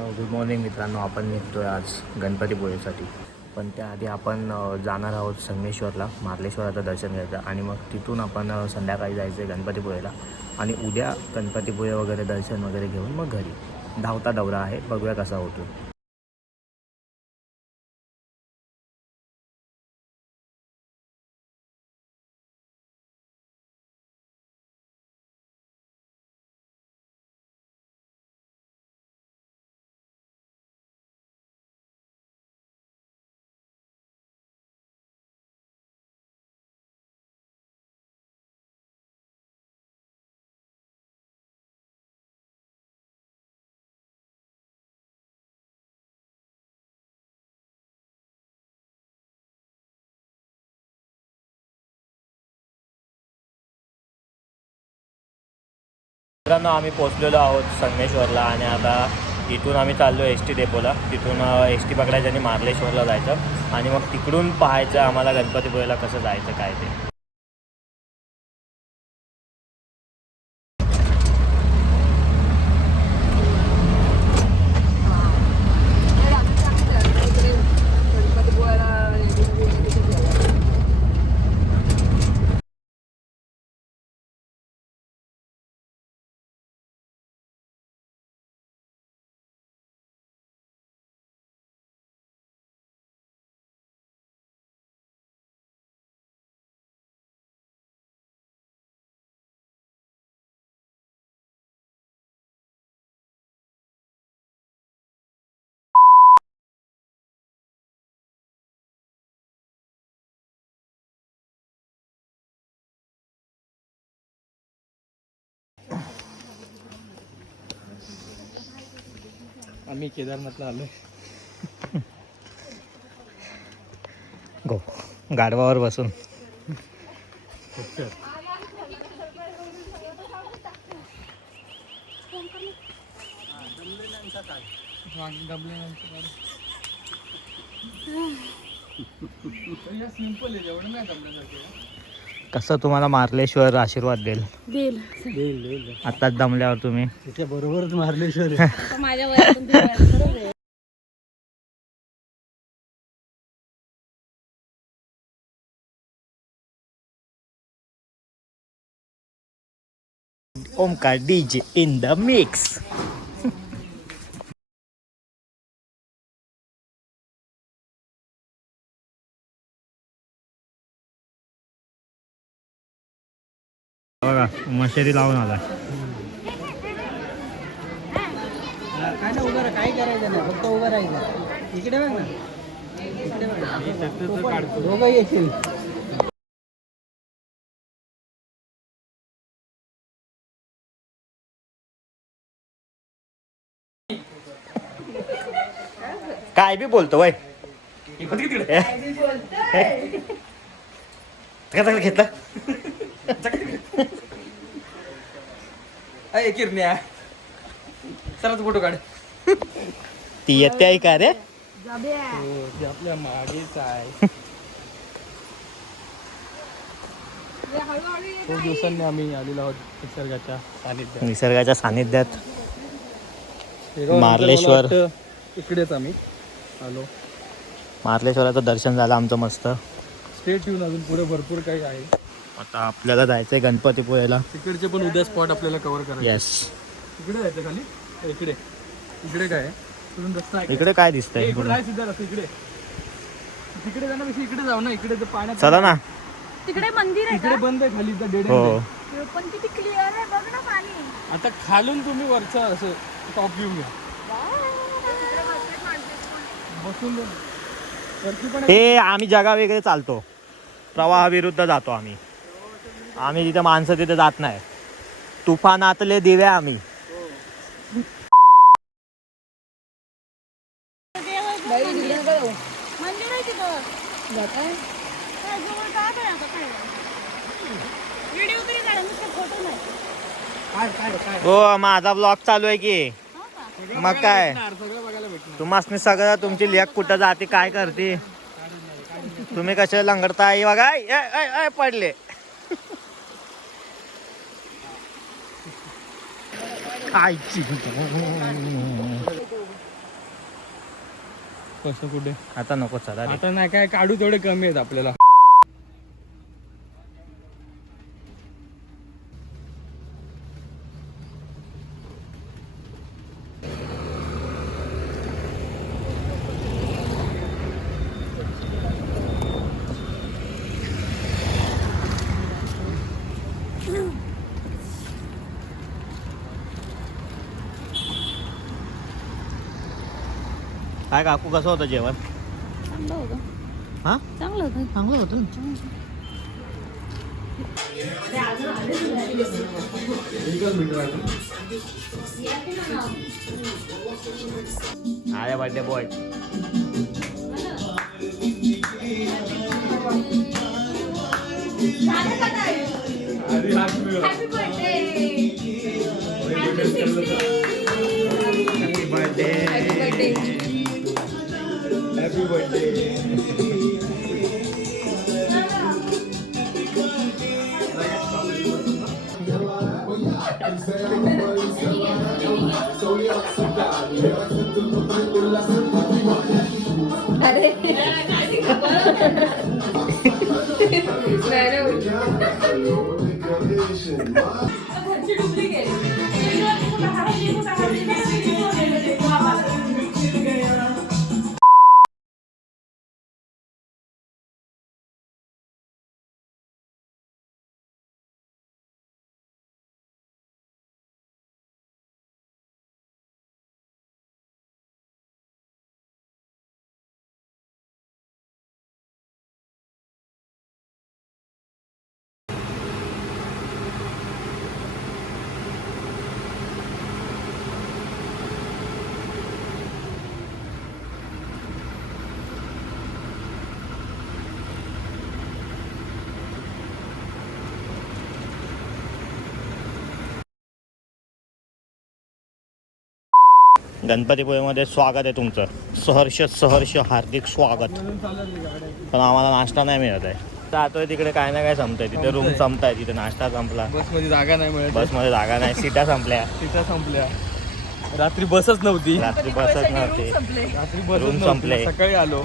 Good morning मित्रांनो. आपण निघतोय आज गणपतीपुळेसाठी. पण त्याआधी आपण जाणार आहोत संगमेश्वरला, मार्लेश्वराचं दर्शन घ्यायचं आणि मग तिथून आपण संध्याकाळी जायचं आहे गणपतीपुळेला आणि उद्या गणपतीपुळे वगैरे दर्शन वगैरे घेऊन मग घरी. धावता दौरा आहे, बघूया कसा होतो. मित्रांनो, आम्ही पोचलेलो आहोत संगमेश्वरला आणि आता इथून आम्ही चाललो एस टी डेपोला. तिथून एस टी पकडायचं आणि मार्लेश्वरला जायचं आणि मग तिकडून पाहायचं आम्हाला गणपतीपुळेला कसं जायचं काय ते. आम्ही केदारनाथला आलो. गो गाढवावर बसून सिंपल आहे, एवढं नाही दमण्यासारखं. कसं तुम्हाला मार्लेश्वर आशीर्वाद देईल देईल आताच दमल्यावर तुम्ही. त्याच्या बरोबरच मार्लेश्वर आहे. माझ्या वयातून ती वयात खरंच आहे. Omkar DJ in the mix. बघा मशेरी लावून आला. काय ना उभं काय करायचं नाही, फक्त उभं राहायचं. इकडे बघ ना, इकडे बघ, दोघं येतील. काय बी बोलतो वय घेतलं. अय किरण्या, चला तू फोटो काढ. ती येते आहे का रे? हो, ते आपल्या मागेच आहे. खूप दिवसांनी आम्ही आलेलो आहोत निसर्गाच्या सानिध्यात. निसर्गाच्या सानिध्यात मार्लेश्वर मार्लेश्वर. इकडेच आम्ही आलो. मार्लेश्वराचं दर्शन झालं आमचं मस्त. स्टेट येऊन अजून पुढे भरपूर काही आहे. आता आपल्याला जायचंय गणपतीपुळेला. तिकडचे पण उद्या स्पॉट आपल्याला कव्हर करायचे. येस. इकडे जायचं खाली. इकडे इकडे काय आहे? तिकडून रस्ता आहे. इकडे काय दिसतंय? इकडे नाही सिद्धा रस्ता. इकडे तिकडे जाण्यापेक्षा इकडे जाऊ ना. इकडे तर पाण्यात चला ना. तिकडे मंदिर आहे इकडे बंद आहे खाली, तर डेड हो. का? पण किती क्लिअर आहे बघ ना पाणी. आता खालून तुम्ही वरचा असं टॉप व्ह्यू घ्या. बसून दे. वरती पण हे आम्ही जगा वेगळे चालतो, प्रवाहाविरुद्ध जातो आम्ही. आम्ही जिथे माणसं तिथे जात नाही. तुफानातले दिवे आम्ही. मंदिर आहे तिथं. व्हिडिओ तरी काढा, नुसतं फोटो नाही. हो, माझा ब्लॉग चालू आहे की. हो का? मग काय सगळं बघायला भेटणार. तुम्हाला सगळं तुमची लेख कुठं जाते काय करते तुम्ही कसे लंगडताय बघा. पडले. कसं कुठे आता नको चला रे. आता नाही काय काढू तेवढे कमी आहेत आपल्याला. काय काकू कसं होतं जेवण? चांगलं होतं. हा चांगलं होतं. चांगलं होतं. अरे birthday boy. Happy birthday. Happy birthday. Happy birthday. गणपतीपुळेमध्ये स्वागत आहे तुमचं. सहर्ष सहर्ष हार्दिक स्वागत. पण आम्हाला नाश्ता नाही मिळत आहे. जातोय तिकडे काय ना काय संपतंय. तिथे रूम संपताय, तिथे नाश्ता संपला, बसमध्ये जागा नाही मिळत. बसमध्ये जागा नाही, सीटा संपल्या, तिथं संपल्या. रात्री बसच नव्हती. रात्री बसच नव्हती, रात्री बस रूम संपले. सकाळी आलो.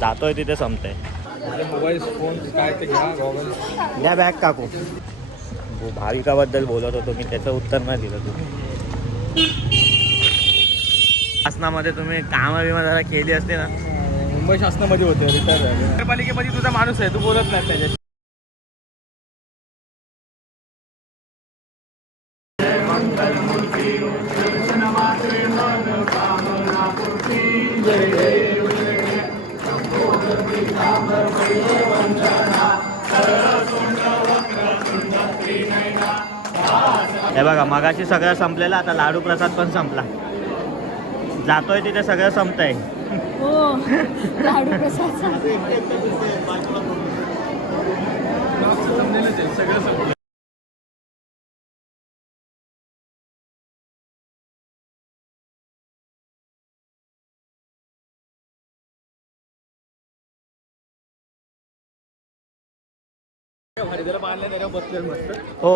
जातोय तिथे संपतंय. मोबाईल फोन काय ते घ्या. गॉगल द्या बॅग काकू. भाविकाबद्दल बोलत होतो मी, त्याचं उत्तर नाही दिलं तू. शासनामध्ये तुम्ही कामं बिमा जरा केली असते ना. मुंबई शासनामध्ये होते, रिटायर झाले. नगरपालिकेमध्ये तुझा माणूस आहे, तू बोलत नाही त्याच्यात. हे बघा, मगाशी सगळं संपलेलं, आता लाडू प्रसाद पण संपला. जातोय तिथे सगळं संपतंय. हो, लाडू प्रसाद सगळं संपलं. हो,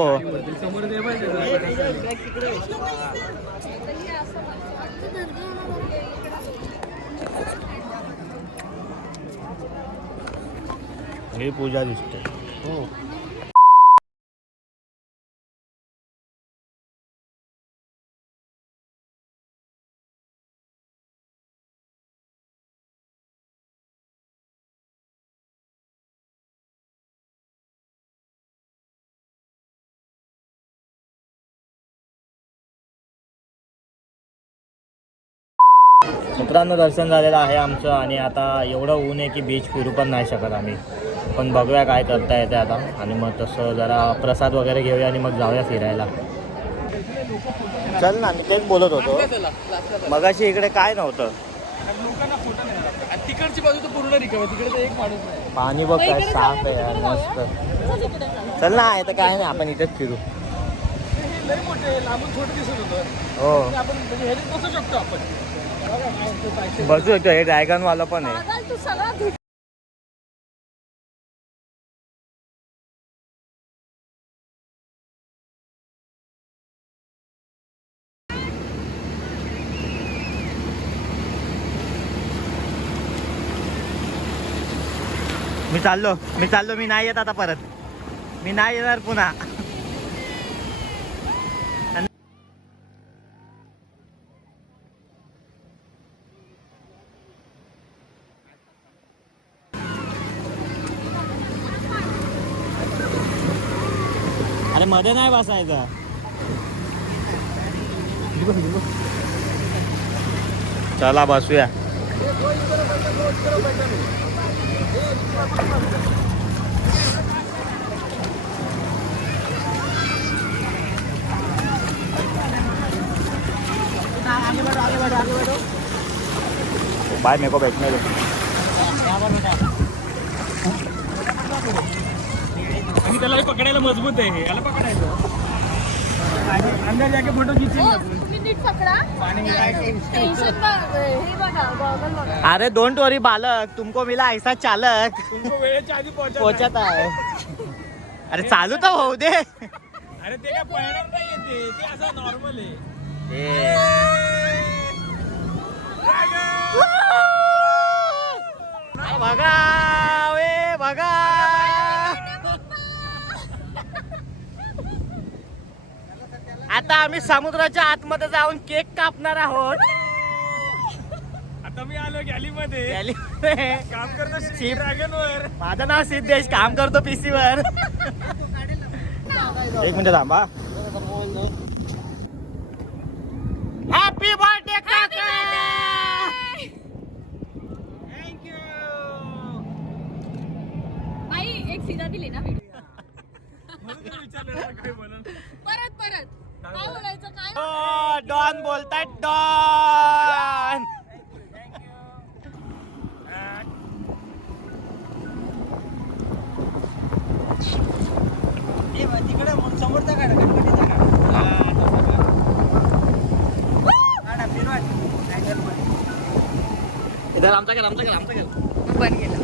समोर ते पाहिजे. ही पूजा दिसते. हो, मित्रांनो दर्शन झालेलं आहे आमचं. आणि आता एवढं ऊन आहे की बीच फिरू पण नाही शकत आम्ही. पण बघूया काय करता येते आता. आणि मग तसं जरा प्रसाद वगैरे घेऊया आणि मग जाऊया फिरायला. चल ना, मी तेच बोलत होतो. मगाशी इकडे काय नव्हतं. लोकांना फोटो नाही आला. आणि तिकडची बाजू तर पूर्ण रिकामी आहे. तिकडे तर एक माणूस नाही. पाणी बघ काय साफ आहे यार, मस्त. चल ना, तर काय नाही, आपण इथेच फिरू. हे लय मोठे, लांबून छोटं दिसत होतं. हो, आपण म्हणजे ह्याच्यात बसू शकतो आपण. बसू शकतो. हे ड्रॅगनवाला पण आहे. मागाल तू सगळा मी चाललो मी नाही येत आता परत. मी नाही येणार पुन्हा. अरे मध्ये नाही बसायचं. चला बसूया. बाय मेरे को बैठने दो. आणि त्याला पकडायला मजबूत आहे. याला पकडायचं अंदर जाके फोटो खिचेल. तुम्ही नीट पकडा. टेन्शन हे बघा गॉगल बघा. अरे डोंट वरी बालक, तुमको मिला ऐसा चालक. तुमको वेळेच्या आधी पोचत आहे. अरे चालू तर होऊ दे. अरे ते काय पळणार नाही येते, ते असं नॉर्मल आहे. बघा वे बघा. आता आम्ही समुद्राच्या आतमध्ये जाऊन केक कापणार आहोत. आता मी आलो गॅलीमध्ये. गॅलीमध्ये काम करतो ड्रॅगन वर. माझं नाव सिद्धेश, काम करतो पीसी वर. एक मिनिट थांबा. हॅपी बर्थडे काका. थँक्यू. आई एक सीधा दिली ना व्हिडिओ. म्हणून विचारलं काय म्हणून. परत काय बोलायचं काय. डॉन बोलतायत डॉन. तिकडे समोरचा काढा, गणपतीचा काढा. इधर आमचा घर. पण गेलं.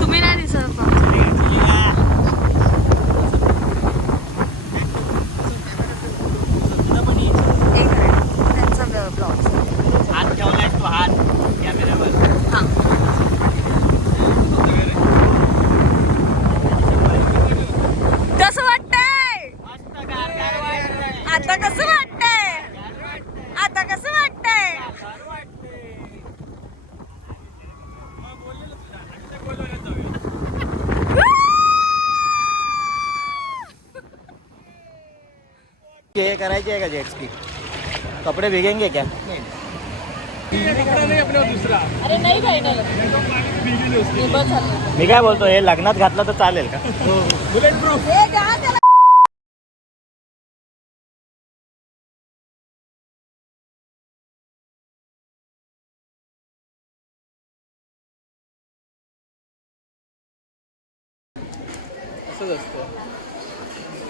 तुम्ही नाही दिसत पण. त्यांचा ब्लॉग. हात ठेवलायस तू, हात कॅमेऱ्यावर. कसं वाटतंय आता? कसं वाटतंय आता? कसं वाटतंय? ये करायची आहे का जेट स्की? कपडे भिगेंगे क्या? दुसरा अरे नाही फायनल. मी काय बोलतो, हे लग्नात घातलं तर चालेल का? Bullet proof.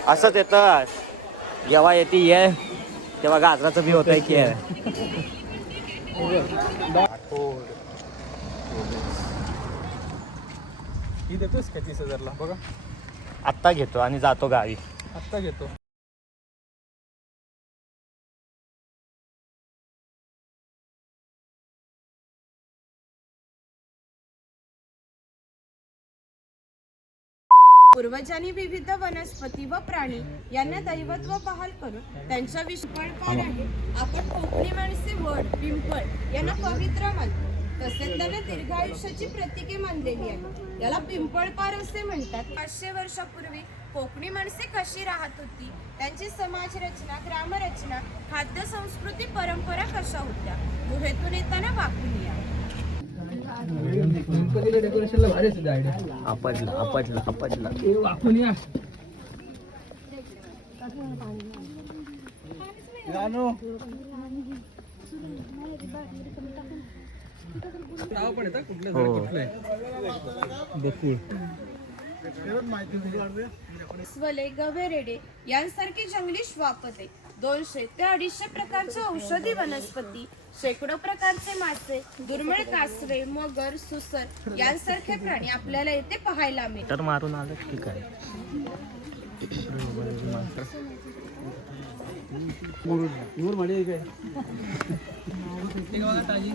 असंच येतं. जेव्हा येते ये तेव्हा गाजराचं बी होतंय की. ही देतोस का 30,000ला? बघा आत्ता घेतो आणि जातो गावी. आत्ता घेतो. पूर्वजांनी विविध वनस्पती व प्राणी यांना दैवत्व बहाल करून त्यांच्या विषपाळ आहे. आपण कोकणी माणसे वड, पिंपळ यांना पवित्र मानतो. तसेच त्यांना दीर्घायुष्याची प्रतीके मानलेली आहे. याला पिंपळपार असे म्हणतात. 500 वर्षापूर्वी कोकणी माणसे कशी राहत होती, त्यांची समाज रचना, ग्रामरचना, खाद्य संस्कृती, परंपरा कशा होत्या, गुहेतून येताना वाकून या. गणपतीला डेकोरेशनला भारी असते आयडिया. आपटला. वाकून या. नाव पण येतं कुठलं झाड कुठलं आहे. स्वले, गवेरेडे यांसारखी जंगली श्वापदे, 200 ते 250 प्रकारच्या औषधी वनस्पती, शेकडो प्रकारचे मासे, दुर्मिळ कासवे, मगर, सुसर यांसारखे प्राणी आपल्याला येथे पाहायला मिळतात. तर मारून आलं ठीक आहे. मुरुड मध्ये काय ताजी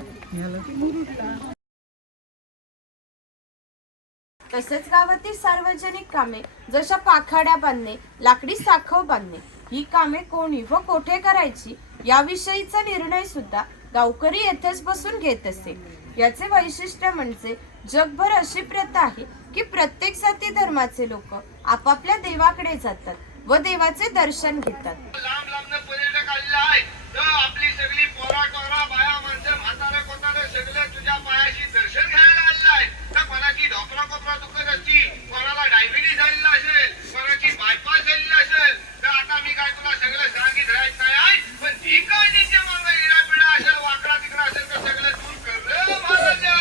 तसेच गावातील सार्वजनिक कामे जशा पाखाड्या बांधणे, लाकडी साखव बांधणे ही कामे कोणी व कोठे करायची याविषयीचा निर्णय सुद्धा गावकरी येथेच बसून घेत असे. याचे वैशिष्ट्य म्हणजे जगभर अशी प्रथा आहे की प्रत्येक जाती धर्माचे लोक आपापल्या देवाकडे जातात व देवाचे दर्शन घेतात. लांब लांबनं पर्यटक आलेला आहे तर आपली सगळी पोरा टोरा बाया माणसं म्हातारे कोतारे सगळे तुझ्या पायाशी दर्शन घ्यायला आलेला आहे. तर कोणाची ढोपरा कोपरा दुखत असतील, कोणाला डायबिटीस झालेला असेल, कोणाची बायपास झालेली असेल, तर आता मी काय तुला सगळं सांगित राहत नाही आहे, पण जी काय तिच्या मागं इडा पिडा असेल, वाकडा तिकडा असेल तर सगळं दूर कर रे महाराजा.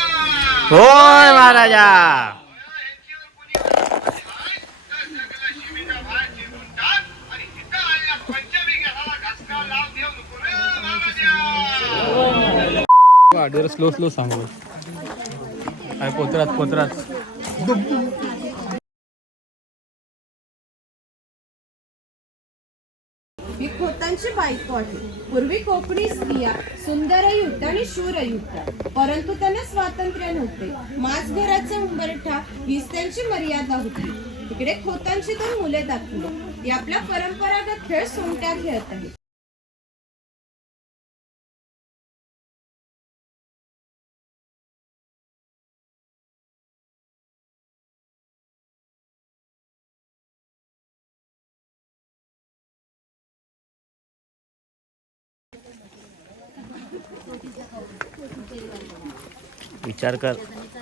होय महाराजा. ह्यांच्यावर कोणी आहे तर सगळं शिवीचा भार चिरून टाक आणि तिथं आलेल्या पंचमी घराला घसका लाव देऊ नको रे महाराजा. आडवर स्लो स्लो सांगू काय पोतरात ही खोतांची बायको आहे. पूर्वी कोकणी स्त्रिया सुंदरही होत्या आणि शूरही होत्या, परंतु त्यांना स्वातंत्र्य नव्हते. माज घराचे उंबरठा हीच त्यांची मर्यादा होती. इकडे खोतांची 2 मुले दाखवली. ती आपला परंपरागत खेळ सोंगट्या खेळत आहेत. विचार कर,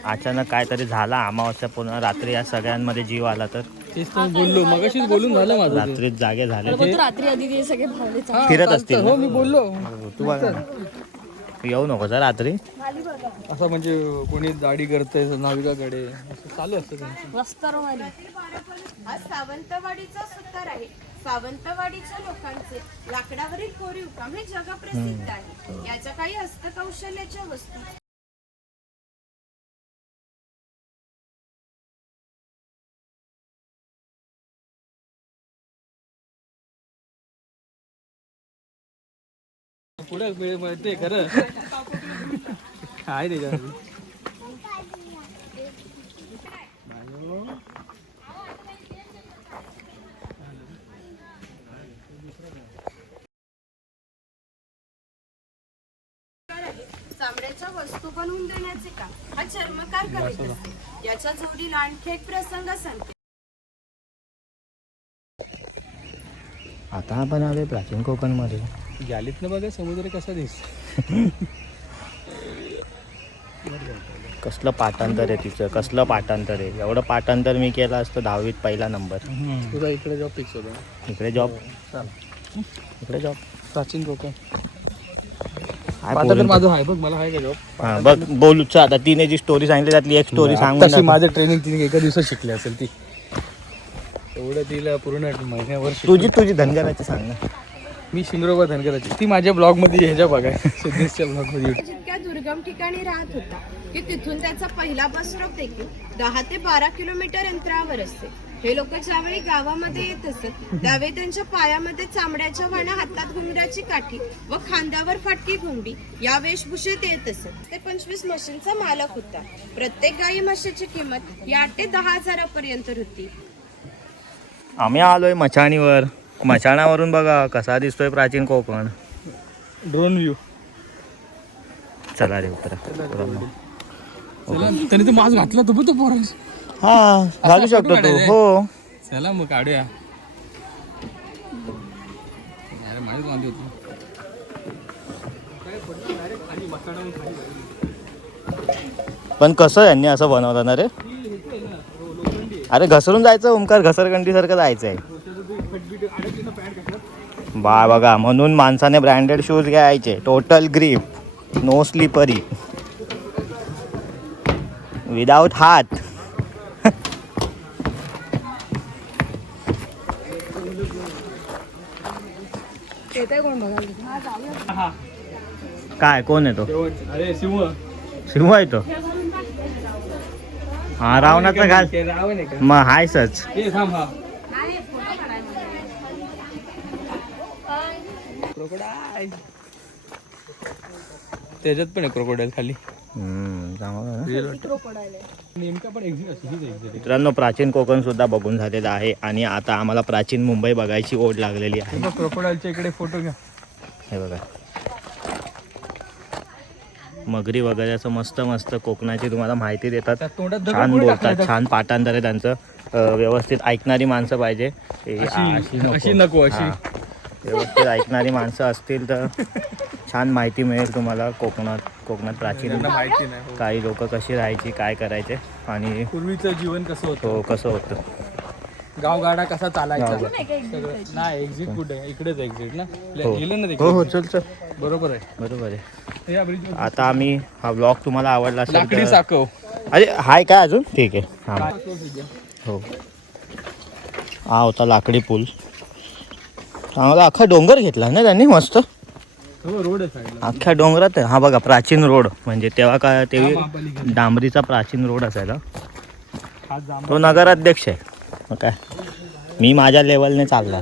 अचानक काहीतरी झाला अमावस्या पूर्ण रात्री या सगळ्यांमध्ये जीव आला तर. तेच तर बोललो मगाशीच बोलून झालं माझं ते. रात्रीत जागे झाले रात्री आधी ते सगळे भावले हा, फिरत चालतं. असतील. हो मी बोललो तू बघा ना. येऊ नको सर रात्री. असं म्हणजे कोणी दाढी करतंय नाविकाकडे असं चालू असतं त्यांचं. रस्त्यावर हा सावंतवाडीचा सुतार आहे. सावंतवाडीच्या लोकांचे लाकडावरील कोरीव काम हे जगप्रसिद्ध आहे. याच्या काही हस्तकौशल्याच्या वस्तू पुढे मिळते खरं काय नाही का चामड्याच्या वस्तू बनवून देण्याचे काम हा चर्मकार करीत असते. याच्या जोडीला आणखी एक प्रसंग सांगते. आता आपण आलोय प्राचीन कोकणमध्ये. गॅलीत ना बघा समुद्र कसा दिस कसलं पाठांतर आहे तिचं, कसलं पाठांतर आहे. एवढं पाठांतर मी केलं असतं 10वीत पहिला नंबर. तुझा इकडे जॉब फिक्स होता. इकडे जॉब प्राचीन कोकण काय आता तर बोलून- माझं आहे बघ मला आहे का जॉब. हा, बघ बोलूच आता. तिने जी स्टोरी सांगितली त्यातली एक स्टोरी सांगून तशी टाक. माझं ट्रेनिंग तिने एका दिवसात शिकली असेल ती. एवढं तिला पूर्ण महिन्यावर तुझी धनगराची सांग ना. मी शिंगरोबा धनगराची. ती माझ्या ब्लॉग मध्ये ह्याच्या बघा सिद्धेशच्या ब्लॉग मध्ये. जितक्या दुर्गम ठिकाणी राहत होता की तिथून त्याचा पहिला बस स्टॉप देखील 10 ते 12 किलोमीटर अंतरावर असते. हे लोक ज्यावेळी गावामध्ये येत असत त्यावेळी त्यांच्या पायामध्ये चामड्याच्या वाणा, हातात घुंगराची काठी व खांद्यावर फाटकी घुंगडी या वेशभूषेत येत असत. ते 25 म्हशींचा मालक होता. प्रत्येक गाई म्हशीची किंमत 8 ते 10 हजारापर्यंत होती. आम्ही आलोय मचाणीवर. मचाणावरून बघा कसा दिसतोय प्राचीन कोकण. Drone view. चला रे उतरा. त्याने तो मास्क घातला तो पण तो पोरा. हा घालू शकतो तू. हो चला मग काढूया. अरे माझीच वांदी होती. पण कसं यांनी असं बनवलं ना रे. अरे घसरून जायचं ओमकार, घसरगंडीसारखं जायचं आहे. बघा म्हणून माणसाने ब्रँडेड शूज घ्यायचे. Total grip, no slippery, without हात. काय कोण आहे तो? अरे सिंह. सिंह आहे तो. हा रावणाचा घाल. रावण आहे का? मग हाय सच. थांब हा. क्रोकोडाईल त्याच्यात पण आहे क्रोकोडाईल खाली. चांगलं ना. नेमका पण एक्झिट असतो हीच एक्झिट. मित्रांनो प्राचीन कोकण सुद्धा बघून झालेलं आहे आणि आता आम्हाला प्राचीन मुंबई बघायची ओढ लागलेली आहे. क्रोकोडाईलच्या इकडे फोटो घ्या. हे बघा मगरी वगैरे असं मस्त मस्त कोकणाची तुम्हाला माहिती देतात. त्या तोंडात छान दगड बोलतात, टाकला. छान पाठांतर आहे त्यांचं. व्यवस्थित ऐकणारी माणसं पाहिजे. अशी नको अशी. हां. व्यवस्थित ऐकणारी माणसं असतील तर छान माहिती मिळेल तुम्हाला कोकणात प्राचीन माहिती नाही. काही लोक कशी राहायची, काय करायचे आणि पूर्वीचं जीवन कसं होतं, तो कसं होतं. गावगाडा कसा चालायचा सगळं. नाही एक्झिट कुठे आहे? इकडेच एक्झिट ना. गेलं ना हो हो तिकडे. चल चल बरोबर आहे. बरोबर आहे. हे या bridge वर आता आम्ही हा ब्लॉग तुम्हाला आवडला असेल लाकडी तर साकव. अरे हाय काय अजून ठीक आहे. हां हो हा होता लाकडी पूल. चांगला अख्खा डोंगर घेतला ना त्यांनी मस्त. हो रोड आहे साईडला. अख्ख्या डोंगरात हा बघा प्राचीन रोड म्हणजे तेव्हा काय ते डांबरीचा प्राचीन रोड असायला. हा जांभळा. तो नगराध्यक्ष आहे. मग काय मी माझ्या लेवलने चालला.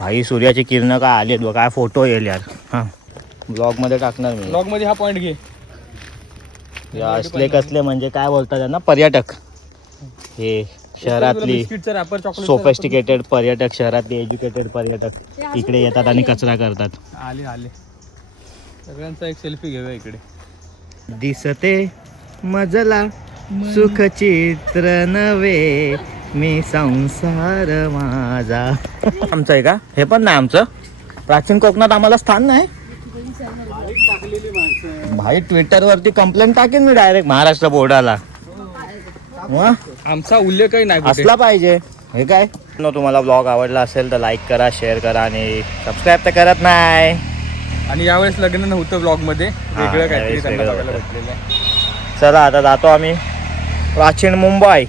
भाई सूर्याची किरणं काय आली आहेत बघ. काय फोटो येईल यार. हां ब्लॉगमध्ये टाकणार मी. ब्लॉग मध्ये हा पॉइंट घे. या असले कसले म्हणजे काय बोलतात त्यांना पर्यटक. हे शहरातली बिस्किटचं रॅपर चॉकलेट सोफिस्टिकेटेड पर्यटक, शहरातली एज्युकेटेड पर्यटक इकडे येतात आणि कचरा करतात. आले आले. सगळ्यांचा एक सेल्फी घेऊया इकडे. दिसते मजला सुखचित्र नवे मी संसार माझा. आमचं आहे का हे पण नाही आमचं. प्राचीन कोकणात आम्हाला स्थान नाही. भाई ट्विटरवरती कंप्लेंट टाकेन मी डायरेक्ट महाराष्ट्र बोर्डाला. मग आमचा उल्लेखही नाही कुठे. असला पाहिजे हे काय. तुम्हाला ब्लॉग आवडला असेल तर लाईक करा, शेअर करा आणि सबस्क्राईब तर करत नाही. आणि यावेळेस लग्न नव्हतं ब्लॉग मध्ये. वेगळं काहीतरी यावेळेस त्यांना वेगळं बघायला होतं. भेटलेलं आहे. चला आता जातो आम्ही प्राचीन मुंबई.